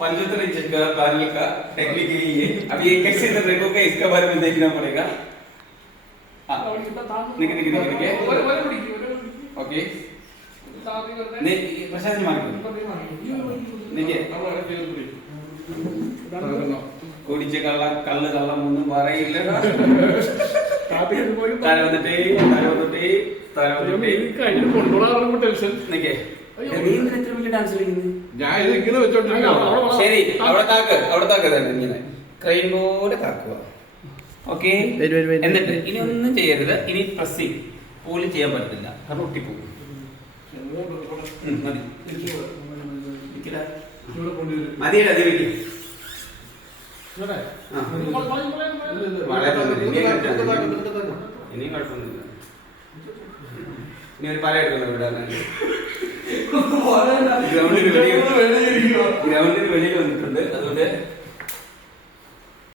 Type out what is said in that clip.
75 inch का पानी का टेक्निक यही है। अब ये कैसे कर रहे हो कि इसके बारे में देखना पड़ेगा। निके ओके नहीं प्रशांत मार देखिए കുടിച്ച കള്ള് കള്ളം ഒന്നും പറയില്ല. ശരി അവിടെ താക്ക് തന്നെ ഇങ്ങനെ ക്രെയിൻ പോലെ താക്കുക. ഓക്കെ എന്നിട്ട് ഇനി ഒന്നും ചെയ്യരുത്. ഇനി പ്രസ്സിങ് പോലും ചെയ്യാൻ പറ്റത്തില്ല, കാരണം ഒട്ടിപ്പോകും. മതിയുടെ അത് വെക്കും. ഇനിയും കുഴപ്പമൊന്നുമില്ല. ഇനി ഒരു പല എടുക്കുന്നു ഇവിടെ ഗ്രൗണ്ടിൽ